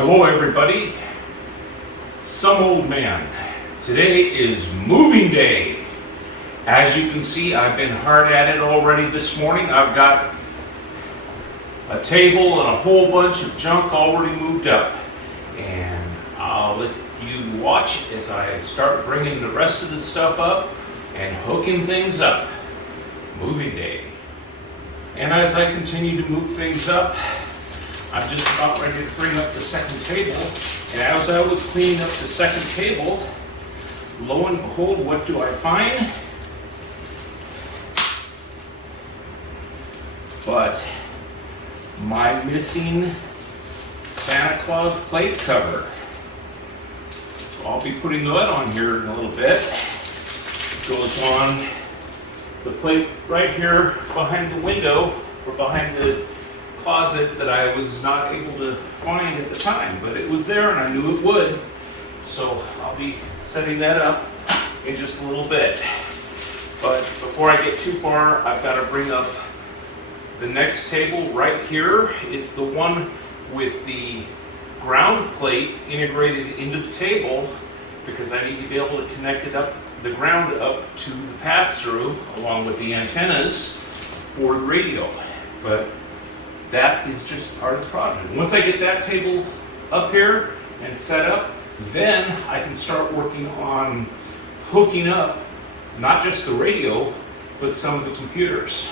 Hello everybody, Some Old Man. Today is moving day. As you can see, I've been hard at it already this morning. I've got a table and a whole bunch of junk already moved up. And I'll let you watch as I start bringing the rest of the stuff up and hooking things up. Moving day. And as I continue to move things up, I'm just about ready to bring up the second table. And as I was cleaning up the second table, lo and behold, what do I find? But my missing Santa Claus plate cover. So I'll be putting that on here in a little bit. It goes on the plate right here behind the window, or behind the closet that I was not able to find at the time, but it was there and I knew it would. So I'll be setting that up in just a little bit. But before I get too far, I've got to bring up the next table right here. It's the one with the ground plate integrated into the table, because I need to be able to connect it up, the ground up to the pass-through along with the antennas for the radio. But that is just part of the project. Once I get that table up here and set up, then I can start working on hooking up not just the radio, but some of the computers.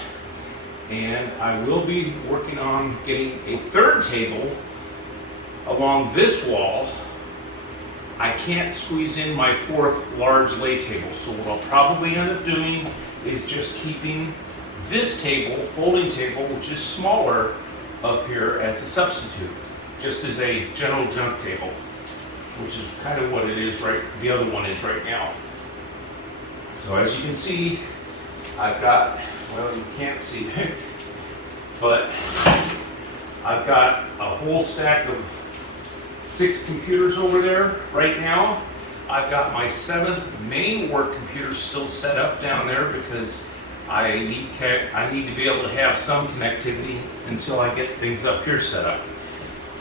And I will be working on getting a third table along this wall. I can't squeeze in my fourth large lay table, so what I'll probably end up doing is just keeping this table, folding table, which is smaller, up here as a substitute, just as a general junk table, which is kind of what it is right, the other one is right now. So as you can see, I've got, well, you can't see, but I've got a whole stack of 6 computers over there right now. I've got my 7th main work computer still set up down there because I need to be able to have some connectivity until I get things up here set up.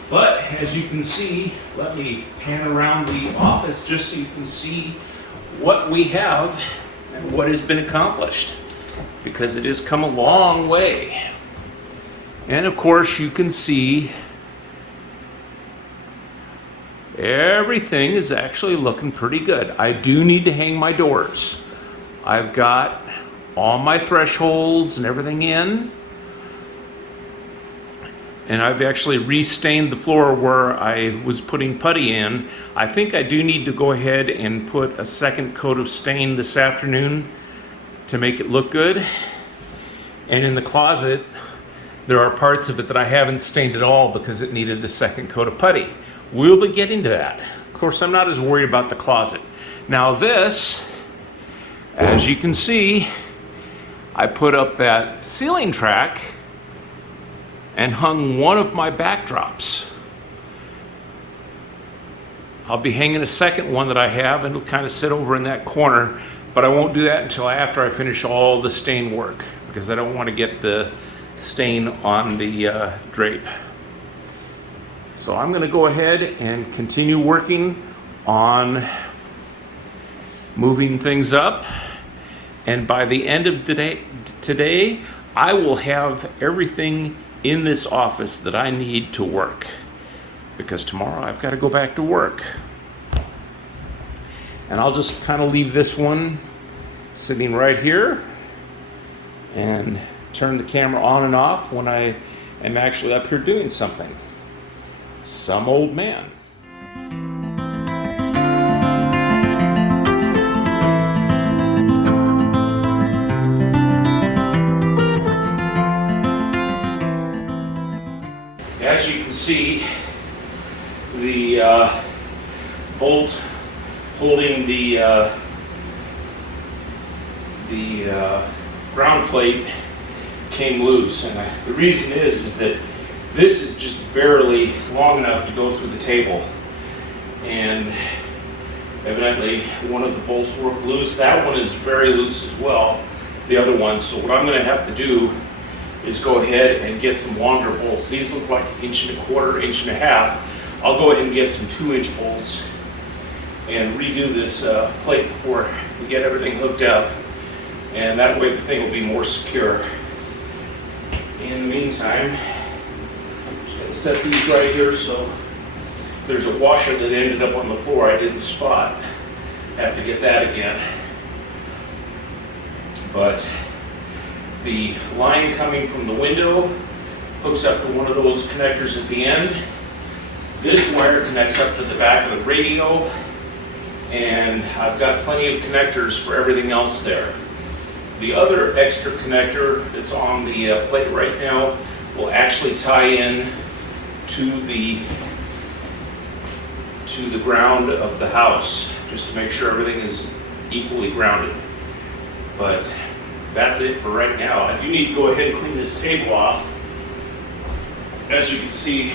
But as you can see, let me pan around the office just so you can see what we have and what has been accomplished, because it has come a long way. And of course you can see everything is actually looking pretty good. I do need to hang my doors. I've got all my thresholds and everything in. And I've actually restained the floor where I was putting putty in. I think I do need to go ahead and put a second coat of stain this afternoon to make it look good. And in the closet, there are parts of it that I haven't stained at all because it needed a second coat of putty. We'll be getting to that. Of course, I'm not as worried about the closet. Now this, as you can see, I put up that ceiling track and hung one of my backdrops. I'll be hanging a second one that I have, and it'll kind of sit over in that corner, but I won't do that until after I finish all the stain work, because I don't want to get the stain on the drape. So I'm going to go ahead and continue working on moving things up. And by the end of today, I will have everything in this office that I need to work, because tomorrow I've got to go back to work. And I'll just kind of leave this one sitting right here and turn the camera on and off when I am actually up here doing something. Some old man. As you can see, the bolt holding the ground plate came loose, and the reason is that this is just barely long enough to go through the table, and evidently one of the bolts worked loose. That one is very loose as well, the other one. So what I'm going to have to do is go ahead and get some longer bolts. These look like 1.25 inches, 1.5 inches. I'll go ahead and get some 2-inch bolts and redo this plate before we get everything hooked up, and that way the thing will be more secure. In the meantime, I'm just going to set these right here. So there's a washer that ended up on the floor I didn't spot. Have to get that again. But the line coming from the window hooks up to one of those connectors at the end. This wire connects up to the back of the radio, and I've got plenty of connectors for everything else there. The other extra connector that's on the plate right now will actually tie in to the ground of the house, just to make sure everything is equally grounded. But that's it for right now. I do need to go ahead and clean this table off. As you can see,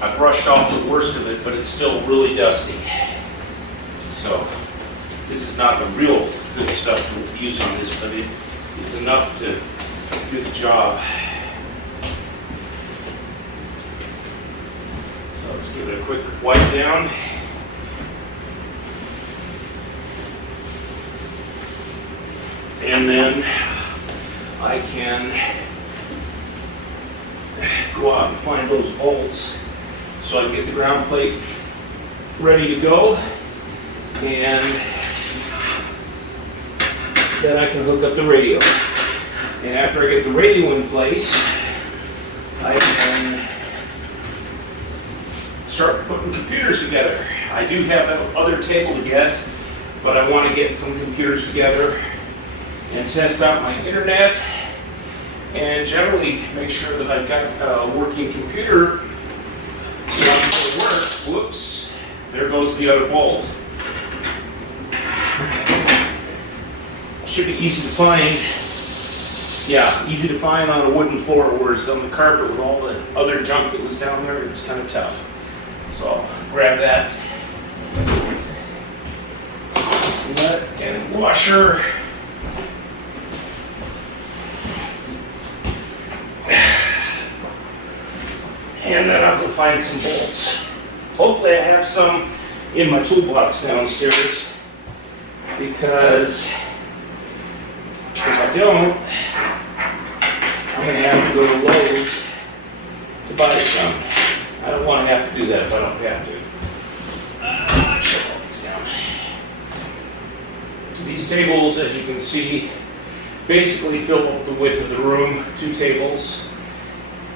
I brushed off the worst of it, but it's still really dusty. So this is not the real good stuff to use on this, but it is enough to do the job. So I'll just give it a quick wipe down. And then I can go out and find those bolts so I can get the ground plate ready to go, and then I can hook up the radio. And after I get the radio in place, I can start putting computers together. I do have that other table to get, but I want to get some computers together and test out my internet, and generally make sure that I've got a working computer so I can go to work. Whoops, there goes the other bolt. Should be easy to find. Yeah, easy to find on a wooden floor, whereas on the carpet with all the other junk that was down there, it's kind of tough. So I'll grab that. Nut and washer. And then I'll go find some bolts. Hopefully I have some in my toolbox downstairs, because if I don't, I'm going to have to go to Lowe's to buy some. I don't want to have to do that if I don't have to. Shut all these down. These tables, as you can see, basically fill up the width of the room, 2 tables.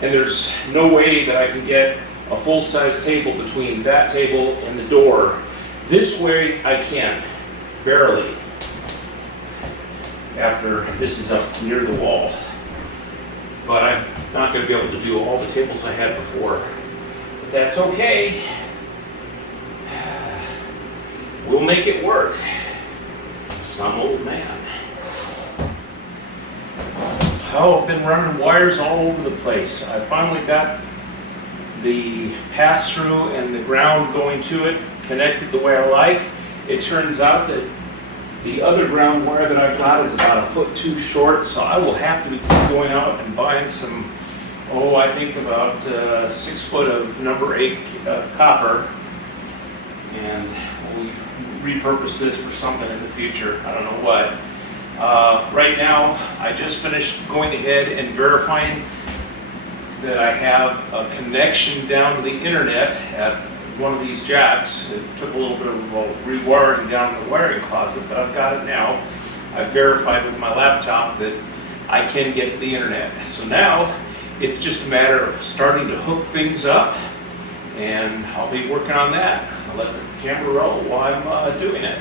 And there's no way that I can get a full-size table between that table and the door. This way I can, barely, after this is up near the wall. But I'm not going to be able to do all the tables I had before. But that's okay. We'll make it work. Some old man. Oh, I've been running wires all over the place. I finally got the pass-through and the ground going to it connected the way I like. It turns out that the other ground wire that I've got is about 1 foot too short, so I will have to be going out and buying some, I think about 6 foot of number 8 copper, and we'll repurpose this for something in the future. I don't know what. Right now, I just finished going ahead and verifying that I have a connection down to the internet at one of these jacks. It took a little bit of rewiring down in the wiring closet, but I've got it now. I've verified with my laptop that I can get to the internet. So now it's just a matter of starting to hook things up, and I'll be working on that. I'll let the camera roll while I'm doing it.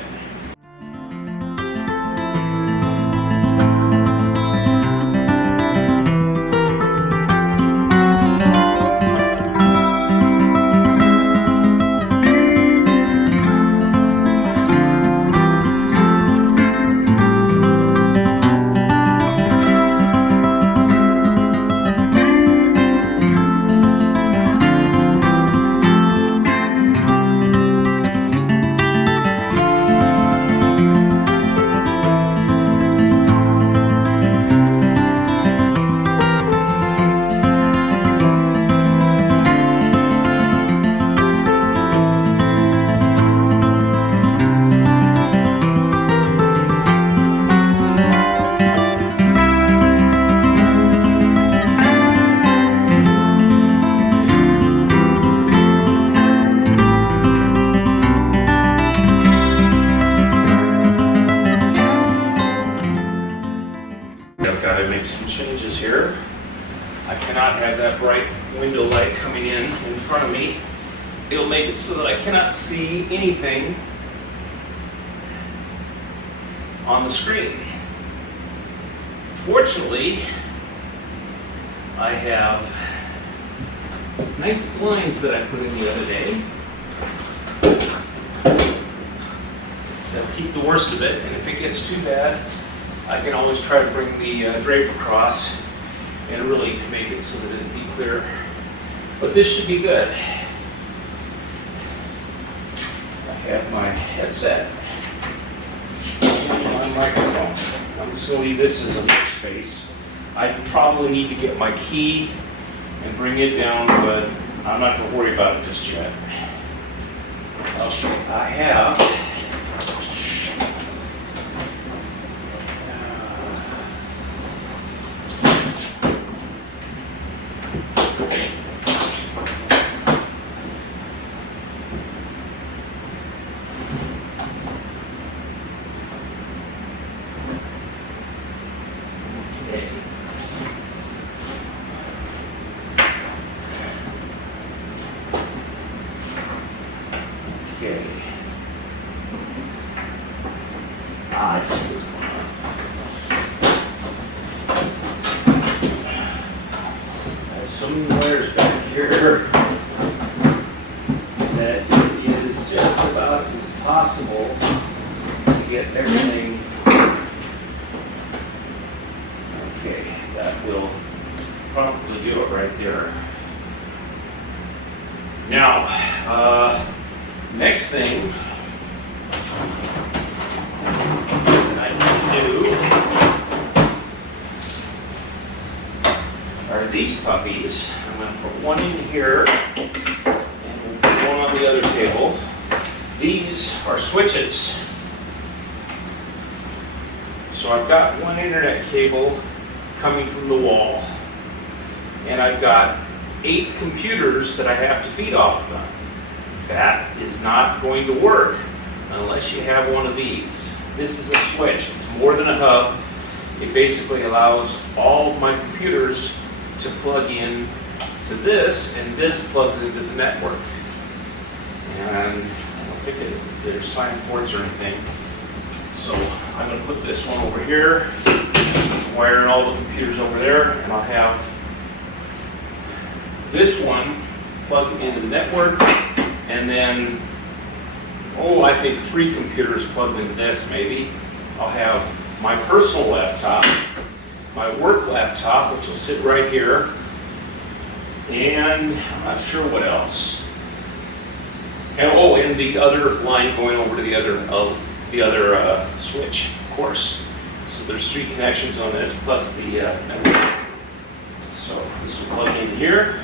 window light coming in front of me, it'll make it so that I cannot see anything on the screen. Fortunately, I have nice blinds that I put in the other day that'll keep the worst of it, and if it gets too bad, I can always try to bring the drape across and really make it so that it'll be clear. But this should be good. I have my headset and my microphone. I'm just going to leave this as a workspace. I probably need to get my key and bring it down, but I'm not going to worry about it just yet. Okay, I have I see what's going on. I have so many wires back here that it is just about impossible to get everything. Okay, that will probably do it right there. Now, next thing are these puppies. I'm going to put one in here and we'll put one on the other table. These are switches. So I've got one internet cable coming from the wall, and I've got 8 computers that I have to feed off of them. That is not going to work unless you have one of these. This is a switch. It's more than a hub. It basically allows all of my computers to plug in to this, and this plugs into the network. And I don't think there's sign ports or anything. So I'm going to put this one over here, wiring all the computers over there, and I'll have this one plugged into the network, and then, I think 3 computers plugged into this maybe. I'll have my personal laptop, my work laptop, which will sit right here, and I'm not sure what else. And and the other line going over to the other switch, of course. So there's 3 connections on this plus the network. So this will plug in here.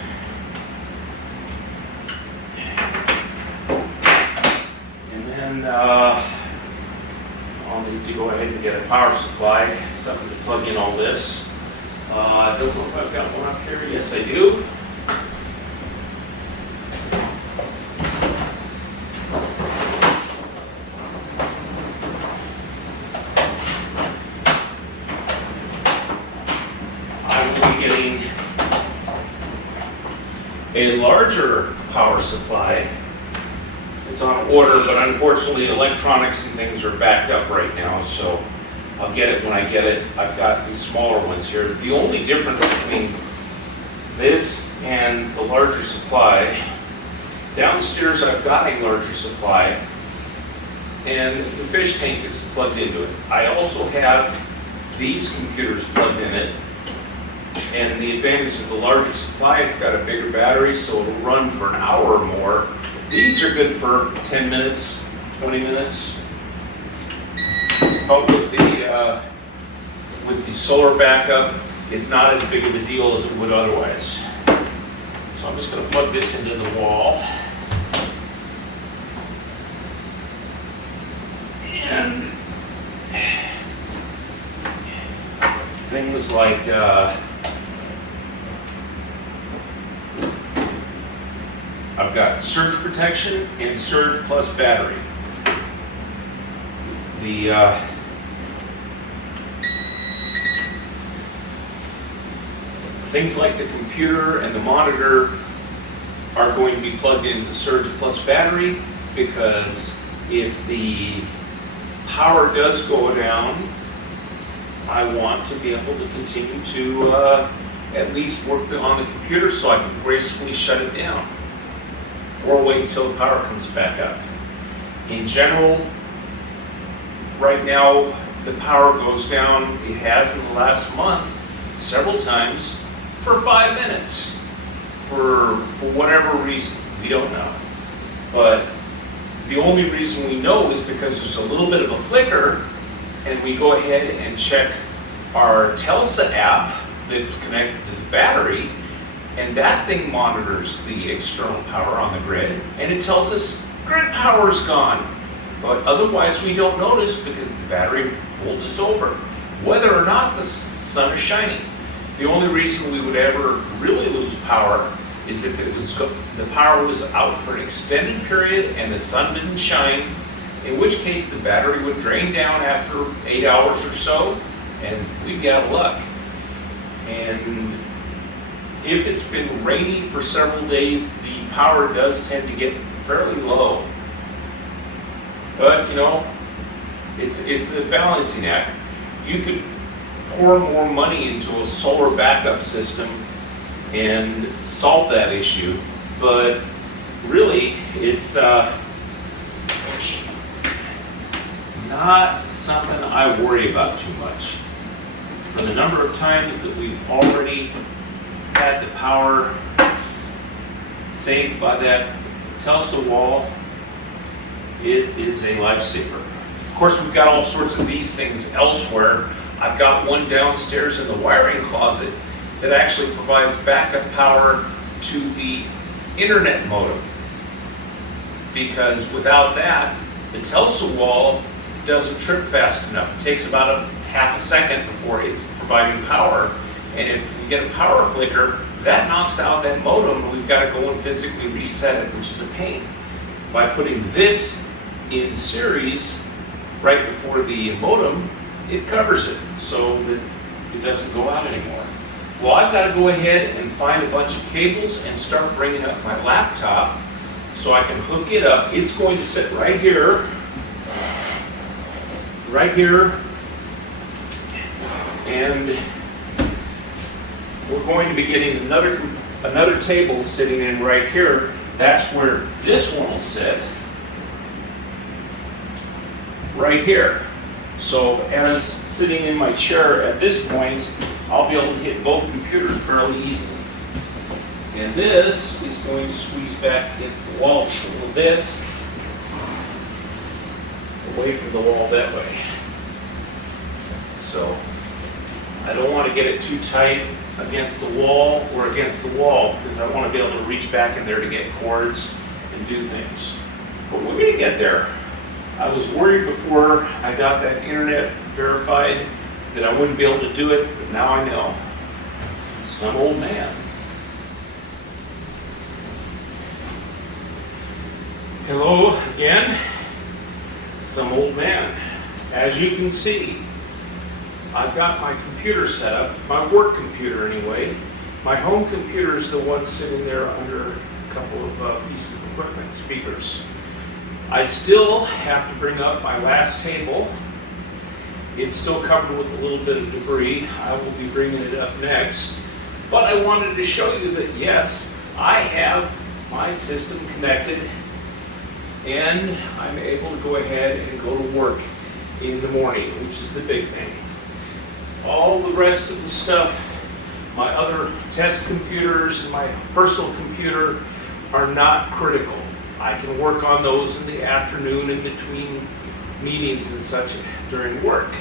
And then I'll need to go ahead and get a power supply, something to plug in all this. I don't know if I've got one up here. Yes, I do. I will be getting a larger power supply. It's on order, but unfortunately electronics and things are backed up right now, so I'll get it when I get it. I've got these smaller ones here. The only difference between this and the larger supply, downstairs I've got a larger supply, and the fish tank is plugged into it. I also have these computers plugged in it, and the advantage of the larger supply, it's got a bigger battery, so it'll run for an hour or more. These are good for 10 minutes, 20 minutes. But with the solar backup, it's not as big of a deal as it would otherwise. So I'm just going to plug this into the wall. And things like I've got surge protection and surge plus battery. The Things like the computer and the monitor are going to be plugged into the Surge Plus battery, because if the power does go down, I want to be able to continue to at least work on the computer so I can gracefully shut it down, or wait until the power comes back up. In general, right now the power goes down, it has in the last month, several times, for 5 minutes. For whatever reason, we don't know. But the only reason we know is because there's a little bit of a flicker, and we go ahead and check our Telsa app that's connected to the battery, and that thing monitors the external power on the grid, and it tells us grid power's gone. But otherwise we don't notice, because the battery holds us over, whether or not the sun is shining. The only reason we would ever really lose power is if the power was out for an extended period and the sun didn't shine, in which case the battery would drain down after 8 hours or so, and we'd be out of luck. And if it's been rainy for several days, the power does tend to get fairly low. But you know, it's a balancing act. You could pour more money into a solar backup system and solve that issue, but really it's not something I worry about too much. For the number of times that we've already had the power saved by that Telsa wall, it is a lifesaver. Of course, we've got all sorts of these things elsewhere. I've got one downstairs in the wiring closet that actually provides backup power to the internet modem, because without that, the Telsa wall doesn't trip fast enough. It takes about a half a second before it's providing power, and if we get a power flicker, that knocks out that modem, and we've got to go and physically reset it, which is a pain. By putting this in series right before the modem, it covers it so that it doesn't go out anymore. Well, I've got to go ahead and find a bunch of cables and start bringing up my laptop so I can hook it up. It's going to sit right here, and we're going to be getting another table sitting in right here. That's where this one will sit, right here. So as sitting in my chair at this point, I'll be able to hit both computers fairly easily. And this is going to squeeze back against the wall just a little bit, away from the wall that way. So I don't want to get it too tight against the wall or against the wall, because I want to be able to reach back in there to get cords and do things. But we're going to get there. I was worried before I got that internet verified that I wouldn't be able to do it, but now I know. Some old man. Hello again. Some old man. As you can see, I've got my computer set up, my work computer anyway. My home computer is the one sitting there under a couple of pieces of equipment, speakers. I still have to bring up my last table. It's still covered with a little bit of debris. I will be bringing it up next. But I wanted to show you that yes, I have my system connected, and I'm able to go ahead and go to work in the morning, which is the big thing. All the rest of the stuff, my other test computers and my personal computer, are not critical. I can work on those in the afternoon in between meetings and such during work.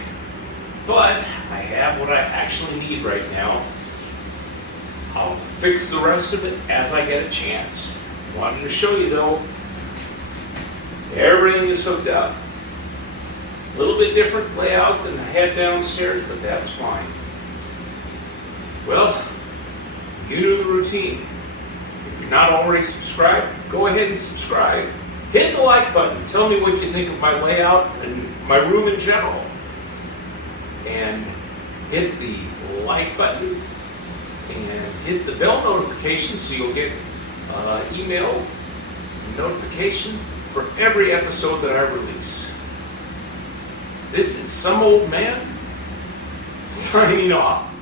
But I have what I actually need right now. I'll fix the rest of it as I get a chance. Wanted to show you though, everything is hooked up. A little bit different layout than I had downstairs, but that's fine. Well, you know the routine. If you're not already subscribed, go ahead and subscribe. Hit the like button. Tell me what you think of my layout and my room in general. And hit the like button and hit the bell notification so you'll get email notification for every episode that I release. This is Some Old Man signing off.